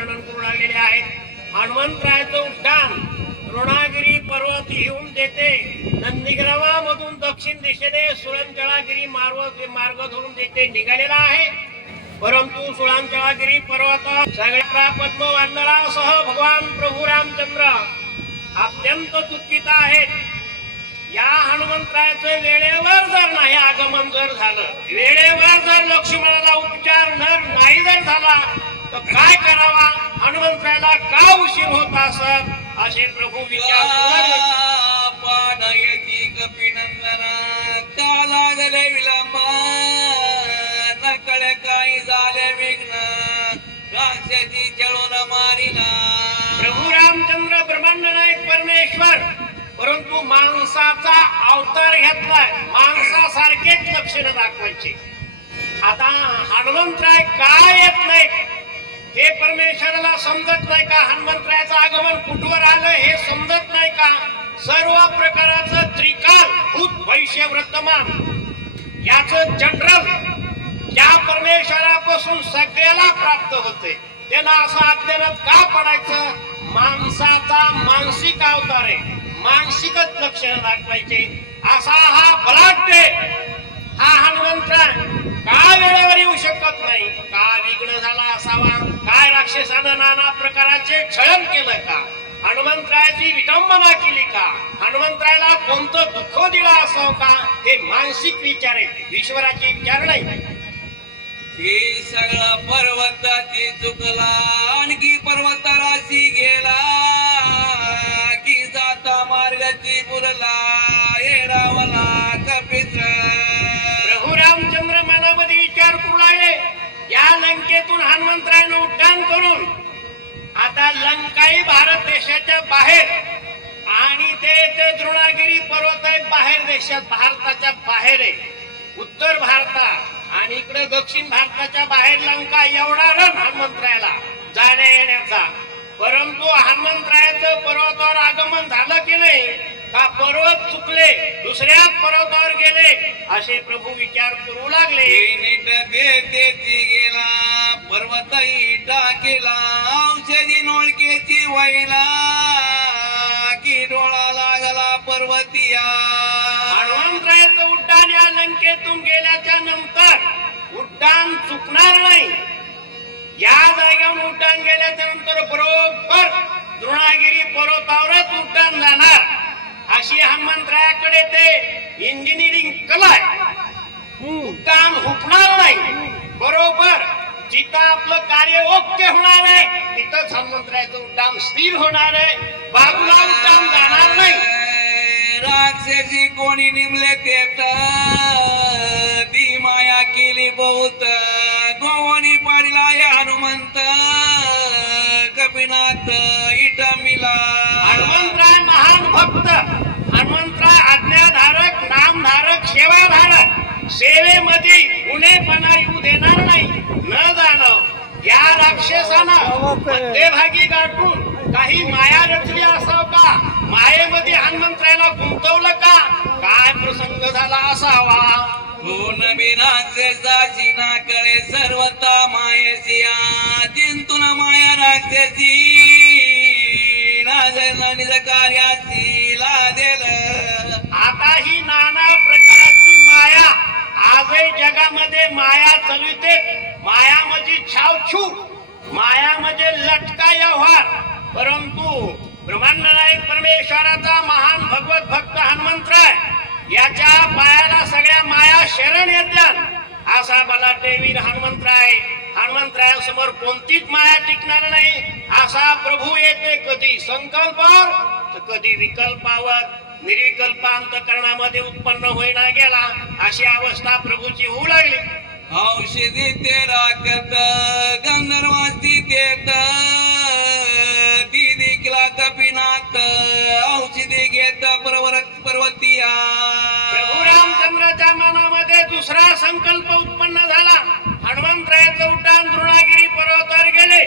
वर्णन करू लागलेले आहेत। हनुमंतरायाचं उड्डाण द्रोणागिरी पर्वत येऊन देते, नंदीग्रामामधून दक्षिण दिशेने सुळंचळागिरी मार्ग धरून देते निघालेला आहे। परंतु सुळंचळागिरी पर्वत सगळ्या पद्म वानरासह भगवान प्रभू रामचंद्र अत्यंत दुःखित आहेत। या हनुमंतरायाचं वेळेवर जर नाही आगमन जर झालं, वेळेवर जर लक्ष्मणाला उपचार नाही जर झाला तर काय करावा, हनुमंतरायाला का उशीर होत असत असे प्रभू विचार पाडयाची कपिनंदना का लागले विलंब, न कळे काही झाले विघ्न, राक्षसी चळून मारिला। प्रभू रामचंद्र ब्रह्मांड नायक परमेश्वर परंतु माणसाचा अवतार घेतलाय, माणसासारखेच लक्षण दाखवायचे। आता हनुमंतराय काय येत नाही हे परमेश्वराला समजत नाही का, हनुमंतरायाचं आगमन कुठवर आलं हे समजत नाही का, सर्व प्रकारचं त्रिकाल भूत भविष्य वर्तमान याचं जनरल या परमेश्वरापासून सगळ्याला प्राप्त होते। त्यांना असं अज्ञानात का पडायचं, माणसाचा मानसिक अवतार आहे, मानसिकच लक्षण दाखवायचे। असा हा बलाढ्य हा हनुमंतराय का वेळेवर येऊ शकत नाही, का विघ्न झाला असावा, काय राक्षसानं नाना प्रकारचे छळन केलं का, हनुमंतरायाची विटंबना केली का, हनुमंतरायाला कोणतं दुःख दिला असावं का, हे मानसिक विचार आहे, ईश्वराचे विचार नाही। हे सगळं पर्वताची चुकला, आणखी पर्वत राशी गेला, की जाता मार्गाची बुरला, हे रावला कपित्र। प्रभू रामचंद्र मनामध्ये विचार करू लागले, या लंकेतून हनुमंतरायानं उड्डाण करून आता लंकाई भारत देशाच्या बाहेर आणि ते द्रोणागिरी पर्वत आहे बाहेर देशात, भारताच्या बाहेर आहे, उत्तर भारतात आणि इकडे दक्षिण भारताच्या बाहेर लंका, एवढा रण हनुमंतरायाला जाण्या येण्याचा। परंतु हनुमंतरायाचं पर्वतावर आगमन झालं की नाही का, पर्वत चुकले दुसऱ्या पर्वतावर गेले असे प्रभू विचार करू लागले। नीट देती गेला पर्वतही टाकेला, औषधी नोळकेची वैला, की डोळा लागला पर्वतिया। हनुमंतरायाचं उड्डाण या लंकेतून गेल्याच्या नंतर उड्डाण चुकणार नाही, या जागेवर उड्डाण गेल्याच्या नंतर बरोबर द्रोणागिरी पर्वतावरच उड्डाण जाणार अशी हनुमंतरायाकडे ते इंजिनिअरिंग कला आहे। उड्डाण हुकणार नाही, बरोबर जिथं आपलं कार्य ओके होणार आहे तिथंच हनुमंतरायाचं उड्डाण स्थिर होणार आहे, बाजूला उड्डाण जाणार नाही। राक्षसी कोणी निमले तेत, ती माया केली बहुत, गोवणी पाडला हनुमंत, कपिनाथ इटमिला। हनुमंतराय महान भक्त, हनुमंतराय आज्ञाधारक, नामधारक, सेवाधारक, सेवेमध्ये उणेपणा येऊ देणार नाही। न जाणं या राक्षसानं मध्यभागी गाठून काही माया रचली असाव का, मायेमध्ये हनुमंतरायाला गुंतवलं का, काय प्रसंग झाला असावा। कोण राक्षसाची ना कळे सर्वता मायेसिया, तिंतून माया राक्षसी निज कार्याची लादेल। आता ही नाना प्रकारची माया आजही जगामध्ये माया चलविते, माया म्हणजे छावछू, माया म्हणजे लटका व्यवहार। परंतु ब्रह्मांड नायक परमेश्वराचा महान भगवत भक्त हनुमंतराय याच्या पायाला सगळ्या माया शरण येतात। असा बलाढ्यवीर हनुमंतराय, हनुमंतरायासमोर कोणतीच माया टिकणार नाही असा प्रभू येते, कधी संकल्पावर तर कधी विकल्पावर, निर्विकल्प अंतःकरणामध्ये उत्पन्न होईना गेला अशी अवस्था प्रभूची होऊ लागली। औषधी ते राखत गंधर्वाची तेत, ती देखील कपिनाथ औषधी घेत पर्वतिया। प्रभू रामचंद्राच्या मनामध्ये दुसरा संकल्प उत्पन्न झाला, हनुमंतरायाचं उड्डाण द्रोणागिरी पर्वतावर गेले।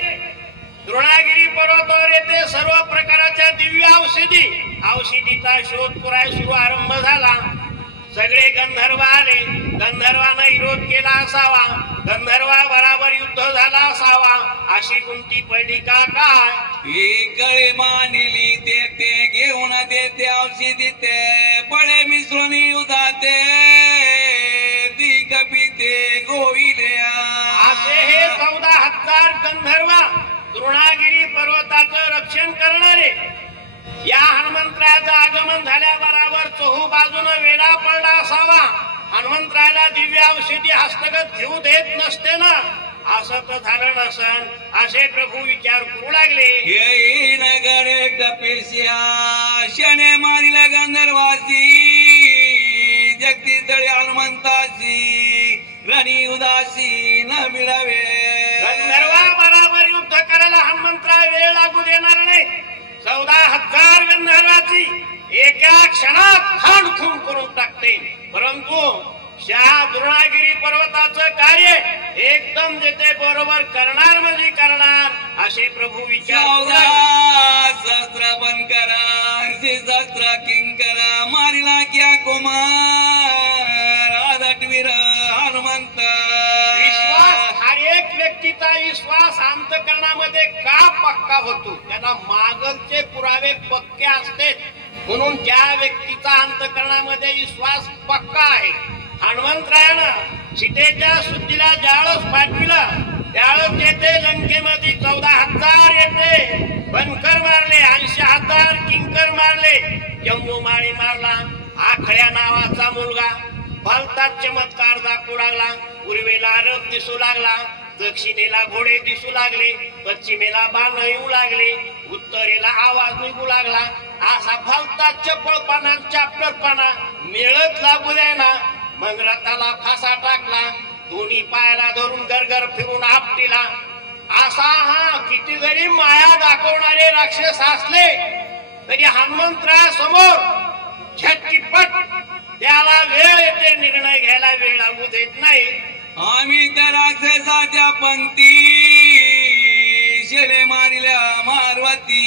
द्रोणागिरी पर्वतावर येथे सर्व प्रकारच्या दिव्य औषधीचा शोध पुराय सुरू आरंभ झाला। सगळे गंधर्व आले, गंधर्वांना विरोध केला असावा गंधर्वा बराबर युद्ध झाला असावा अशी कोणती पडली का काय ही कळे मानिली ते घेऊन देते औषधी ते पळे मिसळून उदाते ती कपिते गोविले असे हे 14,000 गंधर्व द्रोणागिरी पर्वताचं रक्षण करणारे या हनुमंतरायाचं आगमन झाल्या बराबर चोहू बाजूनं वेढा पडला असावा हनुमंतरायाला दिव्य औषधी हस्तगत घेऊ देत नसते ना असं तर झालं नसन असे प्रभू विचार करू लागले येईन गडे कपिस्या शने मारिला गंधर्वासी जगती तळी हनुमंतासी रणी उदासी न मिळावे गंधर्वा बराबर युद्ध करायला हनुमंतराय वेळ लागू देणार नाही 14,000 गंधर्वाची एका क्षणात खांड खून करून टाकते परंतु त्या द्रोणागिरी पर्वताचं कार्य एकदम देते बरोबर करणार म्हणजे करणार असे प्रभु विचार करू लागले. सहस्र बन करा सहस्र किंकरा मारिला क्या कुमार आदटवीर हनुमंत विश्वास हर एक व्यक्तीचा विश्वास अंतकरणामध्ये का पक्का होतो त्याला मागलचे पुरावे पक्के असते म्हणून त्या व्यक्तीचा अंतकरणामध्ये विश्वास पक्का आहे हनुमंतरायानं सीतेच्या शुद्धीला ज्यावेळेस पाठविलं त्यावेळेस येथे लंकेमध्ये 14,000 येते बनकर मारले 80,000 किंकर मारले जम्बूमाळी मारला आखड्या नावाचा मुलगा भलताच चमत्कार दाखवू लागला पूर्वेला रथ दिसू लागला दक्षिणेला घोडे दिसू लागले पश्चिमेला बाण येऊ लागले उत्तरेला आवाज निघू लागला असा भलताच चपळपणा चापटपणा मिळत लागू द्या ना मग रथाला फासा टाकला दोन्ही पायाला धरून गरगर फिरून आपटीला असा हा किती जरी माया दाखवणारे राक्षस असले तरी हनुमंतराया समोर झटकीपट त्याला वेळ येते निर्णय घ्यायला वेळ लागू देत नाही आम्ही तर राक्षसाच्या पंक्ती शेले मारिल्या मारवती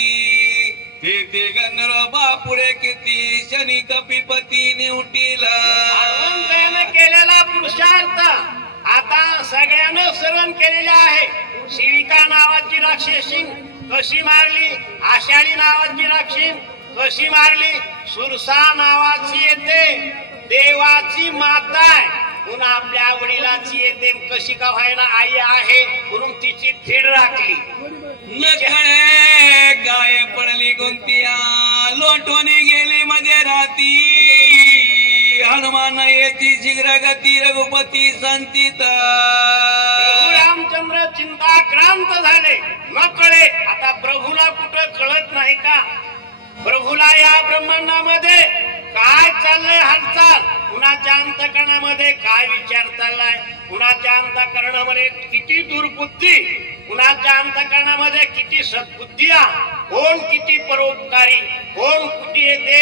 ते गंधर्व बापुडे किती शनी कपिपती निवटीला हनुमंतानं केलेला पुरुषार्थ आता सगळ्यांना श्रवण केलेले आहे शिविका नावाची राक्षसी कशी मारली आषाढी नावाची राक्षीण कशी मारली सुरसा नावाची येते देवाची माता आहे म्हणून आपल्या आवडीलाची येते कशी का व्हायला आई आहे म्हणून तिची फीड राखली नकडे काय पडली कोणत्या लोटोनी गेली मध्ये राती हनुमान येती शीघ्र गती रघुपती संचित प्रभू रामचंद्र चिंताक्रांत झाले न कळे आता प्रभूला कुठं कळत नाही का प्रभूला या ब्रह्मांडामध्ये काय चाललंय हालचाल कुणाच्या अंतकरणामध्ये काय विचार चाललाय कुणाच्या अंतकरणामध्ये किती दुर्बुद्धी कुणाच्या अंतकरणामध्ये किती सद्बुद्धी कोण किती परोपकारी कोण किती येते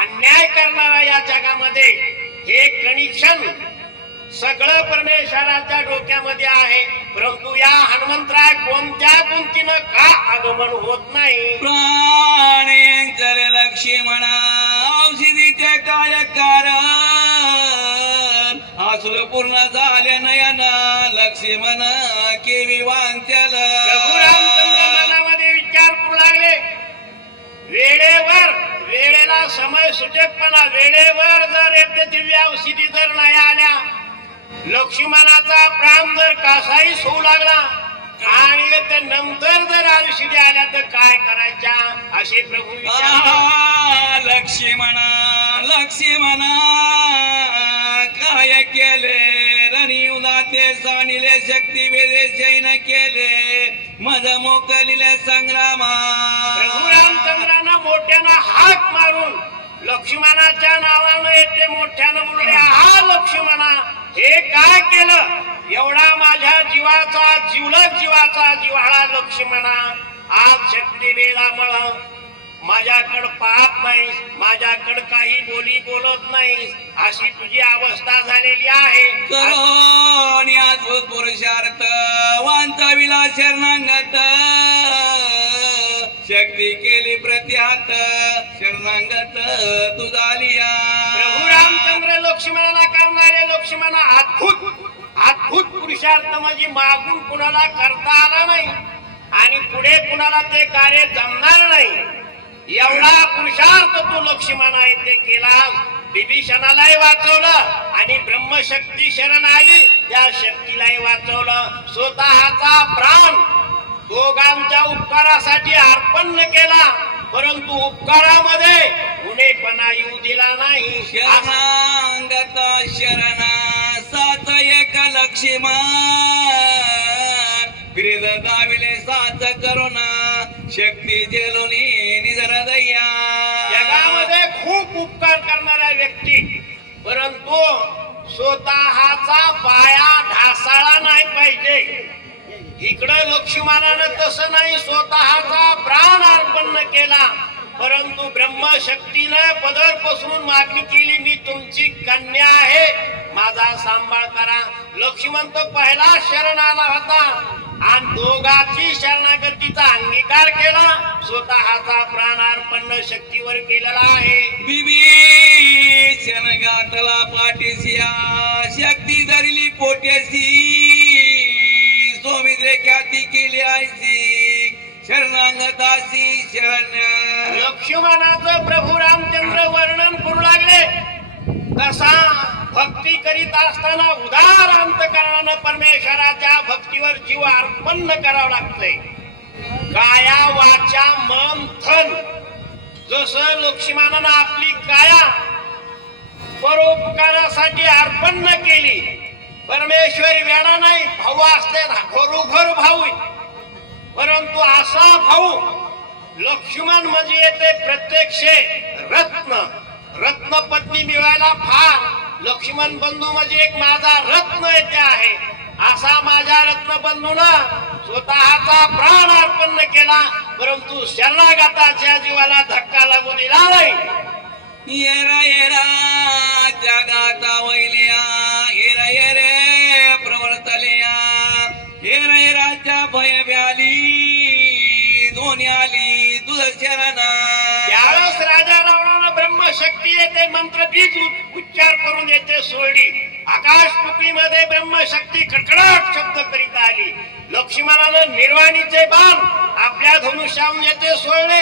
अन्याय करणारा या जगामध्ये हे कनेक्शन सगळं परमेश्वराच्या डोक्यामध्ये आहे परंतु या हनुमंतराय कोणत्या गुंतीनं का आगमन होत नाही प्राण्यांचले लक्ष्मणा औषधीचे काय कारण आसुर पूर्ण झाले नयना लक्ष्मण केवी वांचल प्रभू रामचंद्र मनामध्ये विचार करू लागले वेळेला समय सूचकपणा वेळेवर जर येते दिव्य औषधी जर नाही आल्या लक्ष्मणाचा प्राण जर कासाहीच होऊ लागला आणि ते नंतर जर औषधी आल्या तर काय करायच्या असे प्रभू विचार लक्ष्मणा काय केले रणी उदाते सानिले शक्ती वेदे जैन केले मज मोकलिले संग्रामा प्रभू रामचंद्रानं मोठ्यानं हाक मारून लक्ष्मणाच्या नावानं येते मोठ्यानं बोलले हा लक्ष्मणा हे काय केलं एवढा माझ्या जीवाचा जीवलग जीवाचा जिव्हाळा लक्ष्मणा आज शक्ती वेदामुळं माझ्याकडे पाहत नाही माझ्याकडे काही बोली बोलत नाही अशी तुझी अवस्था झालेली आहे करोनी अद्भुत पुरुषार्थ वांचा विलास शरणांगत शक्ती केली प्रत्यात शरणांगत तुझालिया प्रभू रामचंद्र लक्ष्मणाला करणारे लक्ष्मणा अद्भुत पुरुषार्थ म्हणजे मागून कुणाला करता आला नाही आणि पुढे कुणाला ते कार्य जमणार नाही एवढा पुरुषार्थ तू लक्ष्मणा येथे केला. विभीषणालाही वाचवलं आणि ब्रह्मशक्ती शरण आली त्या शक्तीलाही वाचवलं. स्वतःचा प्राण दोघांच्या उपकारासाठी अर्पण केला परंतु उपकारामध्ये उणेपणा येऊ दिला नाही. शरणागता शरणा साच एक लक्ष्मण प्रिय दाविले साच करुणा शक्ती जेलोनी निजर दया. जगामध्ये खूप उपकार करणारा व्यक्ती परंतु स्वतःचा पाया ढासाळा नाही पाहिजे. इकडं लक्ष्मणानं तसं नाही, स्वतःचा प्राण अर्पण केला परंतु ब्रह्मशक्तीनं पदर पसरून मागणी केली, मी तुमची कन्या आहे, माझा सांभाळ करा. लक्ष्मण तो पहिला शरण आला होता आणि दोघांची शरणागतीचा अंगीकार केला. स्वतःचा प्राण अर्पण शक्तीवर केलेला आहे. विभीषण घातला पाठीसिया शक्ती धरली पोटेसी सौमित्रे ख्याती केली आयसी शरणागतासी शरण. लक्ष्मणाचं प्रभू रामचंद्र वर्णन करू लागले कसा भक्ती करीत असताना उदार अंतकरणानं परमेश्वराच्या भक्तीवर जीव अर्पण करावं लागतंय. काया वाचा मन धन जसं लक्ष्मणानं आपली काया परोपकारासाठी अर्पण केली. परमेश्वर वेडा नाही, भाऊ असते घरोघर भाऊ परंतु असा भाऊ लक्ष्मण म्हणजे येते प्रत्यक्ष रत्न पत्नी मिळवायला फार लक्ष्मण बंधू म्हणजे एक माझा रत्न येते आहे. असा माझ्या रत्न बंधूनं स्वतःचा प्राण अर्पण केला परंतु शरणागताच्या जीवाला धक्का लागू दिला नाही. येरा येरा जगाता वैलिया येरा येरे प्रवर्तलिया येरा येराच्या भय व्याली दोन्ही आली तुझ शरण. त्यावेळेस राजा रावणानं ब्रह्मशक्ती येते मंत्र बीज उच्चार करून येते सोडली. आकाश पृथ्वीमध्ये ब्रह्मशक्ती कडकडाट शब्द करीत आली. लक्ष्मणानं निर्वाणीचे बाण आपल्या धनुष्याहून येते सोडले.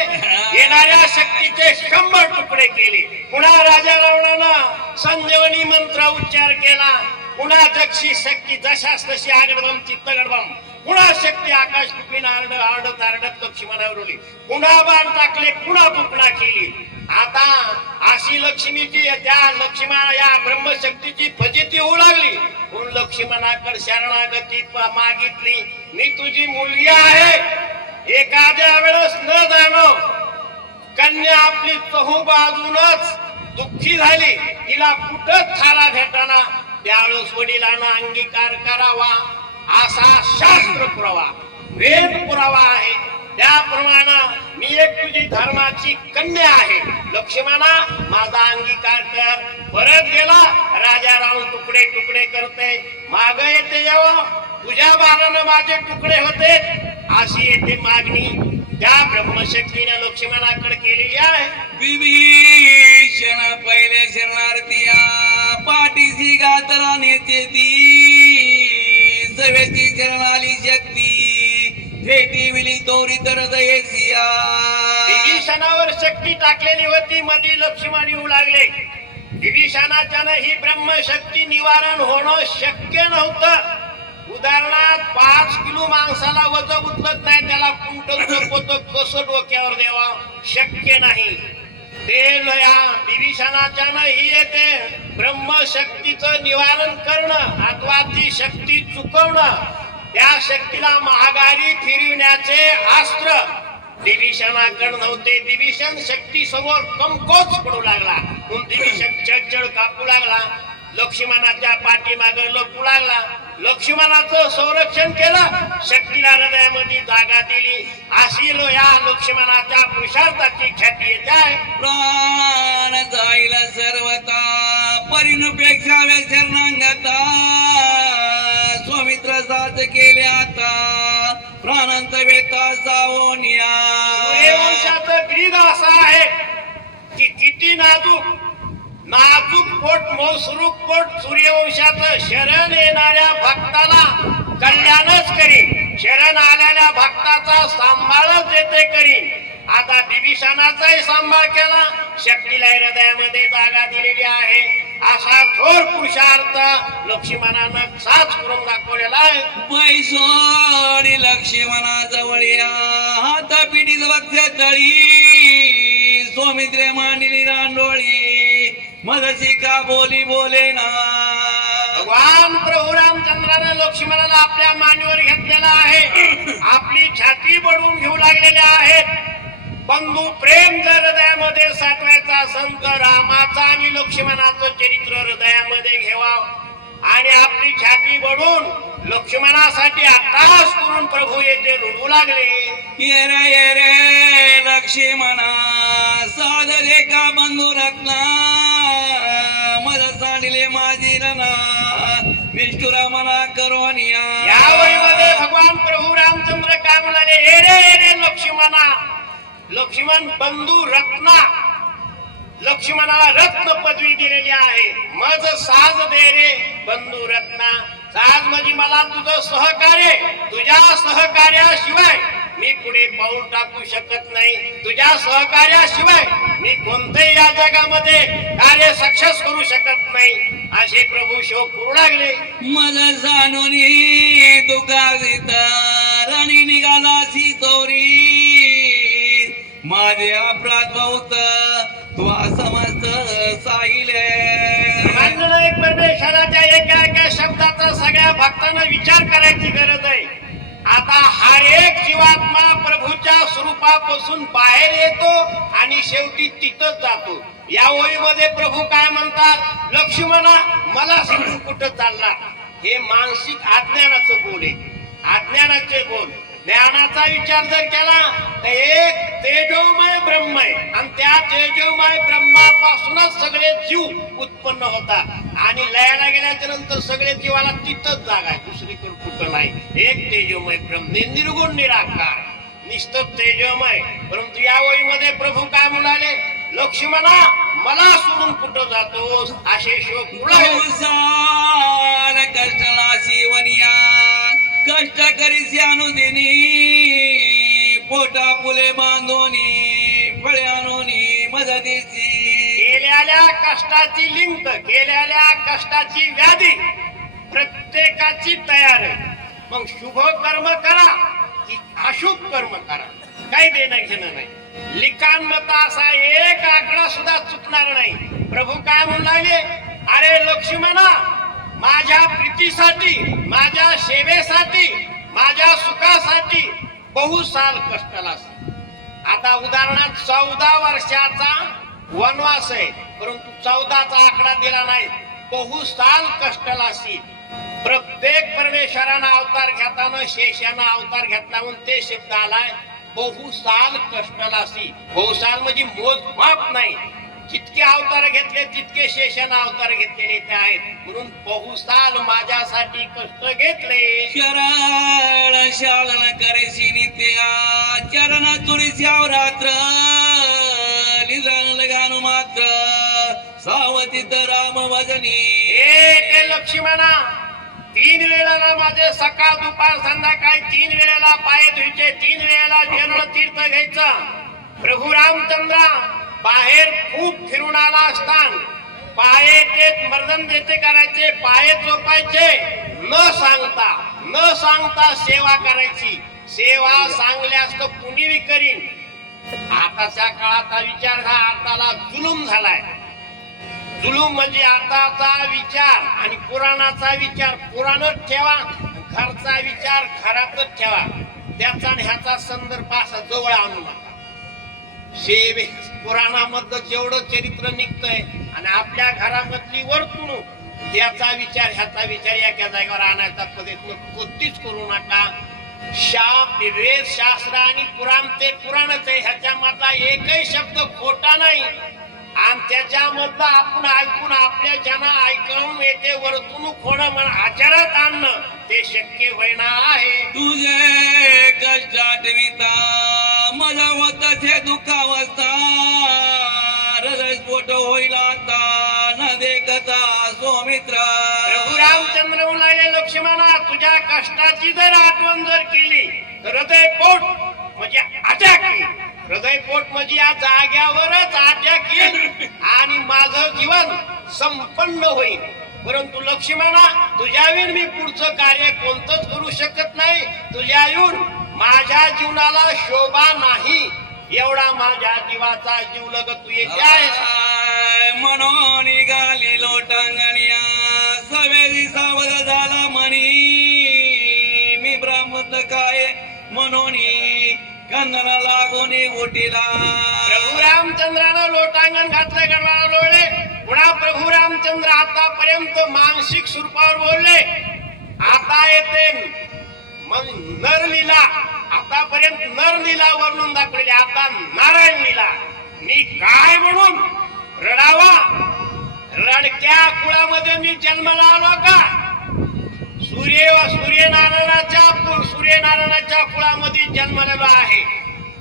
येणाऱ्या शक्तीचे 100 तुकडे केले. पुन्हा राजा रावणानं संजीवनी मंत्र उच्चार केला. पुन्हा जक्षी शक्ती जशास तशी आगडबम चित्तगडबम पुन्हा शक्ती आकाश पृथ्वीनं आरडत आरडत लक्ष्मणावर उडली. पुन्हा बाण टाकले, पुन्हा पुकणा केली. आता अशी लक्ष्मीची त्या लक्ष्मणा या ब्रह्मशक्तीची फजिती होऊ लागली. म्हणून लक्ष्मणाकडे शरणागती मागितली, मी तुझी मुलगी आहे. एखाद्या वेळेस न जाणं कन्या आपली चहू बाजूनच दुःखी झाली, तिला कुठंच थारा भेटाना. त्यावेळेस वडिलांना अंगीकार करावा असा शास्त्र पुरावा वेद पुरावा आहे. त्याप्रमाणे मी एक तुझी धर्माची कन्या आहे. लक्ष्मणा माझा अंगीकार कर. परत गेला. राजा राम तुकडे तुकडे करते. माग येते जेव्हा तुझ्या बाणानं माझे तुकडे होते अशी येते मागणी त्या ब्रह्मशक्तीने लक्ष्मणाकडे केलेली आहे. विभीषण पहिले शरणार्थिया पाठीसी गातरा नेते ती सवेची शरण आली शक्ती थेटी विली तोरी तर दयेसिया. विभीषणावर शक्ती टाकलेली होती, मध्ये लक्ष्मण येऊ लागले. विभीषणाच्यानं ही ब्रह्मशक्ती निवारण होणं शक्य नव्हतं. उदाहरणार्थ 5 किलो माणसाला वजन उचलत नाही, त्याला कुंटल कसं डोक्यावर देवा शक्य नाही. ते या विभीषणाच्यानं ही येते ब्रह्मशक्तीचं निवारण करणं अथवा ती शक्ती चुकवणं. त्या शक्तीला महागारी फिरविण्याचे अस्त्र विभीषणाकडे नव्हते. विभीषण शक्ती समोर कमकोच पडू लागला. विभीषण चढचढ कापू लागला. लक्ष्मणाच्या पाठीमागे लपू लागला. लक्ष्मणाचं संरक्षण केलं. शक्तीला हृदयामध्ये जागा दिली. अशी या लक्ष्मणाच्या पुरुषार्थाची ख्याती येते आहे. प्राण जाईल सर्वता परिनुपेक्षा शरणांगता स्वामित्र साथ केले आता प्राणांत वेता सावोनिया. वंशाचं ब्रीद असं आहे की किती नाजूक नाजूक पोट मौसरूक पोट सूर्यवंशाचं शरण येणाऱ्या भक्ताला कल्याणच करीन, शरण आलेल्या भक्ताचा सांभाळच येते करीन. आता बिभीषणाचाही सांभाळ केला, शक्तीला हृदयामध्ये जागा दिलेली आहे. असा थोर पुरुषार्थ लक्ष्मणानं साच करून दाखवलेला आहे. पैसोडी लक्ष्मणाजवळ या हात पिढीत बघत्या तळी सौमित्रे मांडली रांडोळी मदसी का बोली बोले ना. भगवान प्रभू रामचंद्राने लक्ष्मणाला आपल्या मांडीवर घेतलेला आहे, आपली छाती बडवून घेऊ लागलेले आहेत. बंधू प्रेम जर हृदयामध्ये साठवायचा असेल तर रामाचा आणि लक्ष्मणाचं चरित्र हृदयामध्ये घेवा आणि आपली छाती बडून लक्ष्मणासाठी आकाश करून प्रभू येथे रुडू लागले. ये रे लक्ष्मणा सादरे का बंधू रत्ना मद सांडले माझी रणा निष्ठुरा मना करोनिया. या वयमध्ये भगवान प्रभू रामचंद्र काय म्हणाले, ए रे लक्ष्मणा. लक्ष्मण बंधू रत्ना, लक्ष्मणाला रत्न पदवी दिलेली आहे. मज साज दे रे बंधू रत्ना. साज म्हणजे मला तुझं सहकार्य, तुझ्या सहकार्याशिवाय मी पुढे पाऊल टाकू शकत नाही. तुझ्या सहकार्याशिवाय मी कोणतेही या जगामध्ये कार्य सक्सेस करू शकत नाही. असे प्रभू शोक करू लागले. मज जाणून दुःखावित रणी निघालासी तोरी माझे अपराध बहुत तुवा समस्त साहिले. एक परमेश्वराच्या एका एका शब्दाचा सगळ्या भक्तांना विचार करायची गरज आहे. आता हर एक जीवात्मा प्रभूच्या स्वरूपापासून बाहेर येतो आणि शेवटी तिथंच जातो. या ओळीमध्ये प्रभू काय म्हणतात, लक्ष्मणा मला सोडून कुठं चालला. हे मानसिक अज्ञानाचं बोल आहे, अज्ञानाचे बोल. ज्ञानाचा विचार जर केला तर एक तेजोमय ब्रह्म आहे आणि त्या तेजोमय ब्रह्मापासूनच सगळे जीव उत्पन्न होतात आणि लयाला गेल्याच्या नंतर सगळे जीवाला तिथंच जागा आहे, दुसरीकडे कुठं नाही. एक तेजोमय ब्रह्म, निर्गुण निराकार, निष्ठच तेजोमय. परंतु या वयीमध्ये प्रभू काय म्हणाले, लक्ष्मणा मला सोडून कुठं जातोस. असे शोक कष्टला शिवनिया कष्ट करीसी अनुदिनी पोटा फुले बांधोनी फळे आणोनी मदतीची. केलेल्या कष्टाची लिंक, केलेल्या कष्टाची व्याधी प्रत्येकाची तयार आहे. मग शुभ कर्म करा की अशुभ कर्म करा, काही देणं घेणं नाही. लिखाण मत असा एक आकडा सुद्धा चुकणार नाही. प्रभू काय म्हणू लागले, अरे लक्ष्मणा माझ्या प्रीतीसाठी, माझ्या सेवेसाठी, माझ्या सुखासाठी बहु साल कष्टाला. आता उदाहरणार्थ 14 वर्षाचा वनवास आहे, परंतु 14चा आकडा दिला नाही. बहु साल कष्टाला असेल. प्रत्येक परमेश्वरानं अवतार घेताना शेषानं अवतार घेतला म्हणून ते शब्द आलाय बहु साल कष्टाला असेल. बहु साल म्हणजे मोजमाप नाही. जितके अवतार घेतले तितके शेषानं अवतार घेतलेले ते आहेत. म्हणून बहुसाल माझ्यासाठी कष्ट घेतले. शरण शाळन करेसी नित्या चरण तुरीसी रात्र लिजन लगानु मात्र सावतीत राम भजनी. ते लक्ष्मणा 3 वेळेला माझे सकाळ दुपार संध्याकाळी 3 वेळेला पाय धुयचे, 3 वेळेला जन्म तीर्थ घ्यायचं. प्रभू रामचंद्रा बाहेर खूप फिरून आला असताना पाये ते मर्दन देते करायचे, पाये चोपायचे, न सांगता सेवा करायची. सेवा सांगल्यास तर कुणी करीन. आताच्या काळाचा विचार हा आताला जुलूम झालाय. जुलूम म्हणजे आताचा विचार आणि पुराणाचा विचार पुराणच ठेवा, घरचा विचार घरातच ठेवा. त्याचा आणि ह्याचा संदर्भ असा जवळ आणू नका. सेवे पुराणामधलं जेवढं चरित्र निघतंय आणि आपल्या घरामधली वर्तणूक त्याचा विचार ह्याचा विचार एका जागेवर आणायचा प्रयत्न कधीच करू नका. वेद शास्त्र आणि पुराण ते पुराणच आहे, ह्याच्यामधला एकही शब्द खोटा नाही. आणि त्याच्यामधलं आपण ऐकून आपल्या ज्यांना ऐकून येते वर्तणूक होणं म्हणून आचारात आणणं ते शक्य होईना आहे. तुझे कष्ट आठविता मजा होत दुःखावस्था हृदय स्फोट होईल आता वडिलांची जर आठवण जर केली तर हृदयपोट म्हणजे अटॅक येईल. हृदयपोट म्हणजे या जाग्यावरच अटॅक येईल आणि माझं जीवन संपन्न होईल. परंतु लक्ष्मणा, तुझ्याविण मी पुढचं कार्य कोणतंच करू शकत नाही. तुझ्याविण माझ्या जीवनाला शोभा नाही. एवढा माझ्या जीवाचा जीवलग तू येते आहेस. म्हणून निघाली लोटांगणिया सवेदी सावध झाला म्हणी मी ब्राह्मण काय म्हणून कंदना लागून ओटीला. प्रभू रामचंद्रानं लोटांगण घातले, गडवाला लोळले. पुन्हा प्रभू रामचंद्र आतापर्यंत मानसिक स्वरूपावर बोलले. आता येते नरलीला. आतापर्यंत नरलीला वर्णन दाखवले, आता नारायण लीला. मी काय म्हणून रडावा? रडक्या कुळामध्ये मी जन्माला आलो का? सूर्यनारायणाच्या कुळामध्ये जन्मलेलो आहे.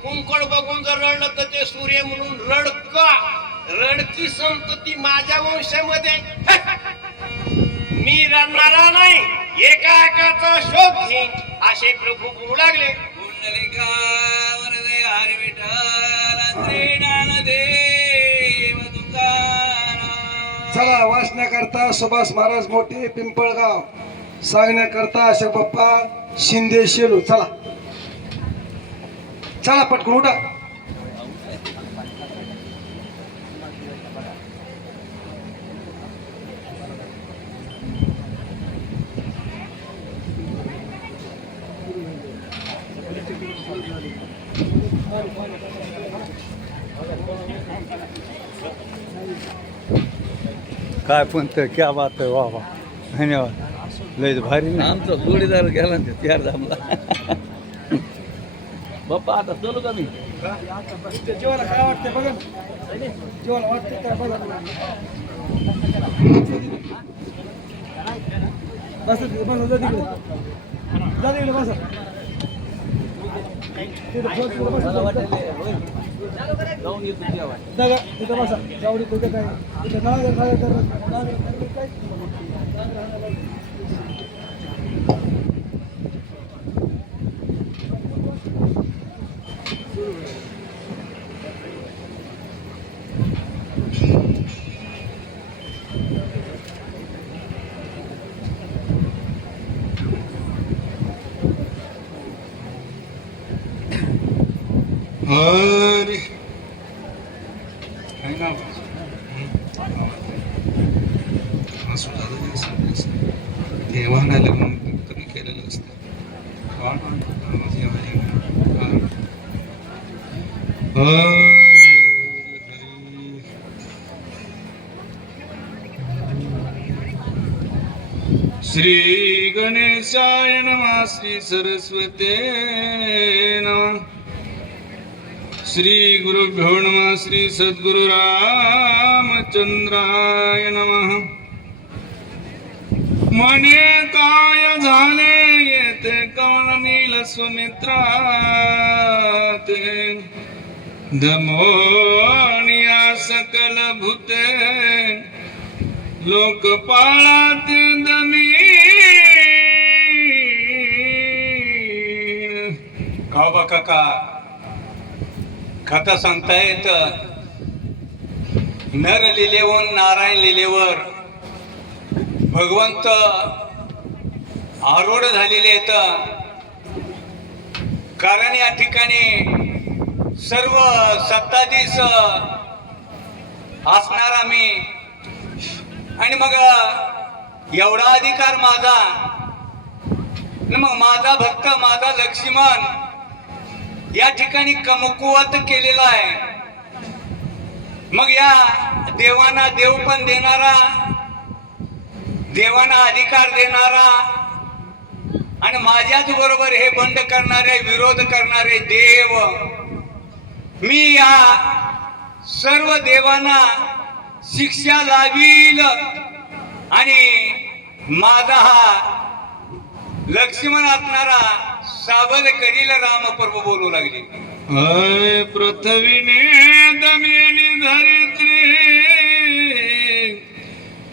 कुंकड बघून जर रडलं तर ते सूर्य म्हणून रडकी संतती माझ्या वंशामध्ये. मी रडणारा नाही, एकाचा शोध घेईन असे प्रभू बोलू लागले. हरी विठ्ठल श्री ज्ञानदेव तुकाराम. चला वाचण्याकरता सुभाष महाराज मोठे पिंपळगाव, सांगण्याकरता अशोक बाप्पा शिंदे शेलू. चला चला पटकन उठा. काय पण तर क्या बात आहे, वा वा, धन्यवाद. लय भारी ना. आमचा जोडीदार गेला ना त्यार जमला. बाप्पा आता चलू का मी? जेवायला काय वाटते बघा, जेवायला वाटते काय बघा. बस बस जा तिकडे, जा तिकडे बसा. जाऊन येतो जेव्हा. जागा तिथं बसा. जेवढी कुठे काय तिथं नाव काय. हरी देवाला लग्न कमी केलेलं असतं. श्री गणेशाय नमः, श्री सरस्वते नमः, श्री गुरुभ्यो नमः, श्री सद्गुरु रामचंद्राय नमः. म्हणे काय झाले येते कवण नील सुमित्रा ते दमोनिया सकल भूते लोकपाळात दमी. गावबा काका कथा सांगतायत. नर लिलेवर नारायण लिलेवर भगवंत आरूढ झालेले आहेत. कारण या ठिकाणी सर्व सत्ताधीश असणारा मी आणि मग एवढा अधिकार माझा, मग माझा भक्त माझा लक्ष्मण या ठिकाणी कमकुवत केलेला आहे. मग या देवांना देव पण देणारा, देवांना अधिकार देणारा आणि माझ्याच बरोबर हे बंड करणारे, विरोध करणारे देव, मी या सर्व देवांना शिक्षा लावील आणि माझा हा लक्ष्मण असणारा सावध करील. रामप्रभू बोलू लागले. पृथ्वीने दमेली धरित्री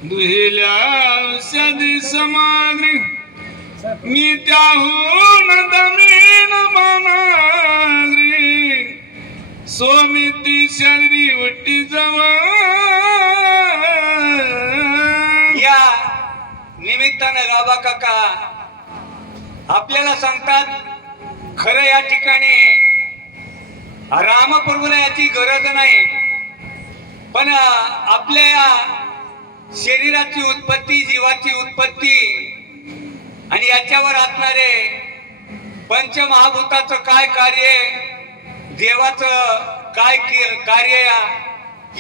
दुहिल्या औषधी समाग्री मी त्याहून दमीन मानाग्री सोमिती शरीरी वटी जवळ या निमित्तानं गाबा काका आपल्याला सांगतात खरं या ठिकाणी रामप्रभूला याची गरज नाही, पण आपल्या या शरीराची उत्पत्ती, जीवाची उत्पत्ती आणि याच्यावर असणारे पंचमहाभूताचं काय कार्य, देवाचं काय कार्य,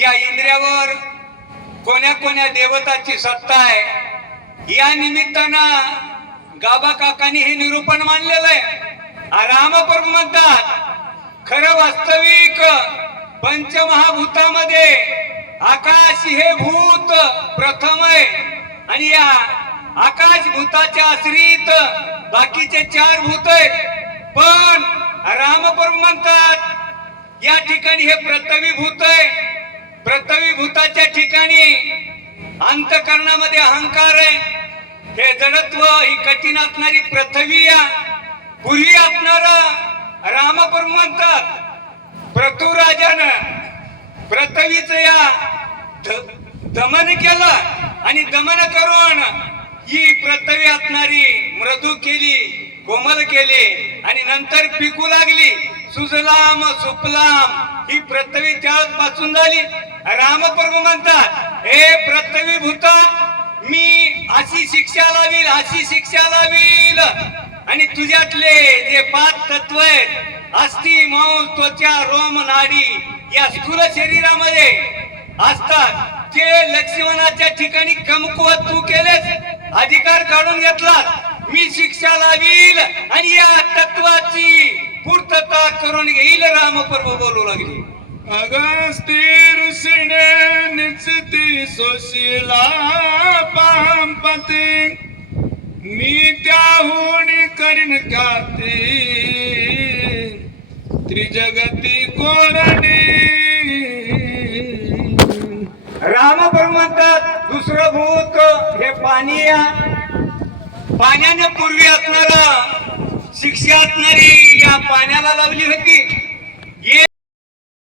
या इंद्रियावर कोण्या कोण्या देवताची सत्ता आहे, या निमित्तानं गाबा काकांनी हे निरूपण मांडलेलं आहे. रामप्रभू म्हणतात खरं वास्तविक पंचमहाभूतामध्ये आकाश हे भूत प्रथम आहे आणि या आकाश भूताच्या आश्रित बाकीचे 4 भूत आहेत. पण रामप्रभू म्हणतात या ठिकाणी हे पृथ्वी भूत आहे. पृथ्वी भूताच्या ठिकाणी अंतःकरणामध्ये अहंकार आहे. हे जडत्व ही कठीण असणारी पृथ्वी या पूर्वी असणार रामप्रभू म्हणतात पृथ्वीराजानं पृथ्वीच या दमन केलं आणि दमन करून ही पृथ्वी असणारी मृदू केली, कोमल केली आणि नंतर पिकू लागली. सुजलाम सुफलाम ही पृथ्वी त्यापासून झाली. रामप्रभू म्हणतात हे पृथ्वी भूता मी अशी शिक्षा लावील, अशी शिक्षा लावील आणि तुझ्यातले जे 5 तत्व आहेत अस्थि, मांस, त्वचा, रोम, नाडी या स्थूल शरीरामध्ये असतात ते लक्ष्मणाच्या ठिकाणी कमकुवत तू केलेस, अधिकार काढून घेतलास. मी शिक्षा लावील आणि या तत्वाची पूर्तता करून घेईल रामप्रभू बोलू लागले. अगस्ती ऋषीने निश्चिती सोशिला पांपते मी त्याहून करीन ख्याती त्रिजगती कोरडी. रामप्रभू म्हणतात दुसरं भूत हे पाणी, या पाण्याने पूर्वी असणारा शिक्षा असणारी या पाण्याला लावली होती